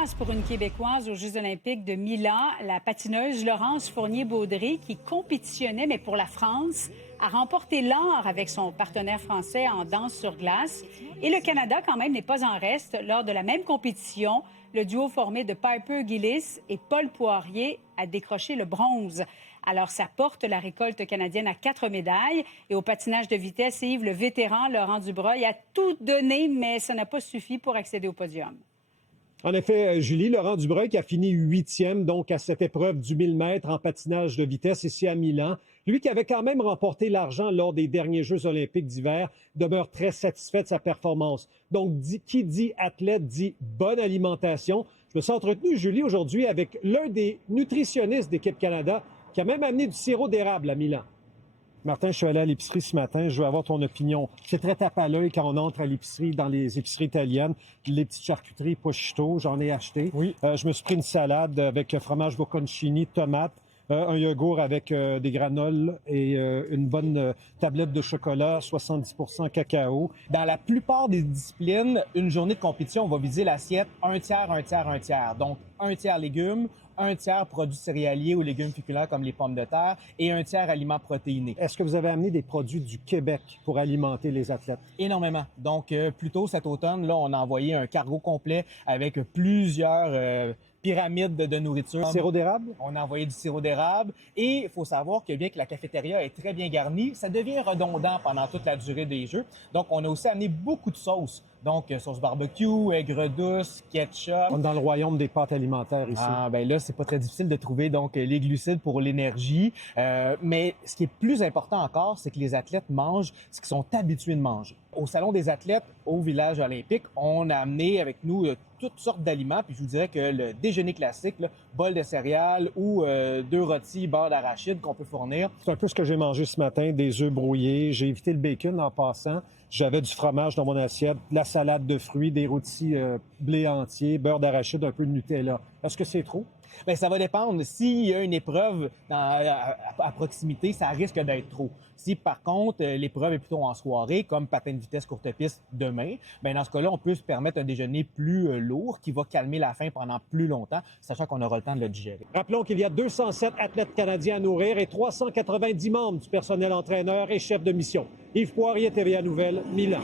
glace pour une Québécoise aux Jeux olympiques de Milan. La patineuse Laurence Fournier-Baudry, qui compétitionnait, mais pour la France, a remporté l'or avec son partenaire français en danse sur glace. Et le Canada, quand même, n'est pas en reste. Lors de la même compétition, le duo formé de Piper Gillis et Paul Poirier a décroché le bronze. Alors, ça porte la récolte canadienne à 4 médailles. Et au patinage de vitesse, Yves, le vétéran Laurent Dubreuil a tout donné, mais ça n'a pas suffi pour accéder au podium. En effet, Julie, Laurent Dubreuil qui a fini 8e donc à cette épreuve du 1000 mètres en patinage de vitesse ici à Milan. Lui qui avait quand même remporté l'argent lors des derniers Jeux olympiques d'hiver demeure très satisfait de sa performance. Donc, qui dit athlète dit bonne alimentation. Je me suis entretenu, Julie, aujourd'hui avec l'un des nutritionnistes d'Équipe Canada qui a même amené du sirop d'érable à Milan. Martin, je suis allé à l'épicerie ce matin, je veux avoir ton opinion. C'est très tape à l'œil quand on entre à l'épicerie, dans les épiceries italiennes. Les petites charcuteries prosciutto, j'en ai acheté. Oui. Je me suis pris une salade avec fromage bocconcini, tomates, un yogourt avec des granoles et une bonne tablette de chocolat, 70% cacao. Dans la plupart des disciplines, une journée de compétition, on va viser l'assiette un tiers, un tiers, un tiers. Donc, un tiers légumes, un tiers produits céréaliers ou légumes féculents comme les pommes de terre et un tiers aliments protéinés. Est-ce que vous avez amené des produits du Québec pour alimenter les athlètes? Énormément. Donc, plus tôt cet automne, là, on a envoyé un cargo complet avec plusieurs pyramide de nourriture. Sirop d'érable? On a envoyé du sirop d'érable et il faut savoir que bien que la cafétéria est très bien garnie, ça devient redondant pendant toute la durée des Jeux. Donc, on a aussi amené beaucoup de sauces. Donc, sauce barbecue, aigre douce, ketchup. On est dans le royaume des pâtes alimentaires ici. Ah, ben là, c'est pas très difficile de trouver donc les glucides pour l'énergie. Mais ce qui est plus important encore, c'est que les athlètes mangent ce qu'ils sont habitués de manger. Au Salon des athlètes, au village olympique, on a amené avec nous toutes sortes d'aliments. Puis je vous dirais que le déjeuner classique, là, bol de céréales ou 2 rôtis beurre d'arachide qu'on peut fournir. C'est un peu ce que j'ai mangé ce matin, des œufs brouillés. J'ai évité le bacon en passant. J'avais du fromage dans mon assiette, de la salade de fruits, des rôtis blé entier, beurre d'arachide, un peu de Nutella. Est-ce que c'est trop? Bien, ça va dépendre. S'il y a une épreuve à proximité, ça risque d'être trop. Si, par contre, l'épreuve est plutôt en soirée, comme patin de vitesse courte piste demain, bien, dans ce cas-là, on peut se permettre un déjeuner plus lourd qui va calmer la faim pendant plus longtemps, sachant qu'on aura le temps de le digérer. Rappelons qu'il y a 207 athlètes canadiens à nourrir et 390 membres du personnel entraîneur et chef de mission. Yves Poirier, TVA Nouvelles, Milan.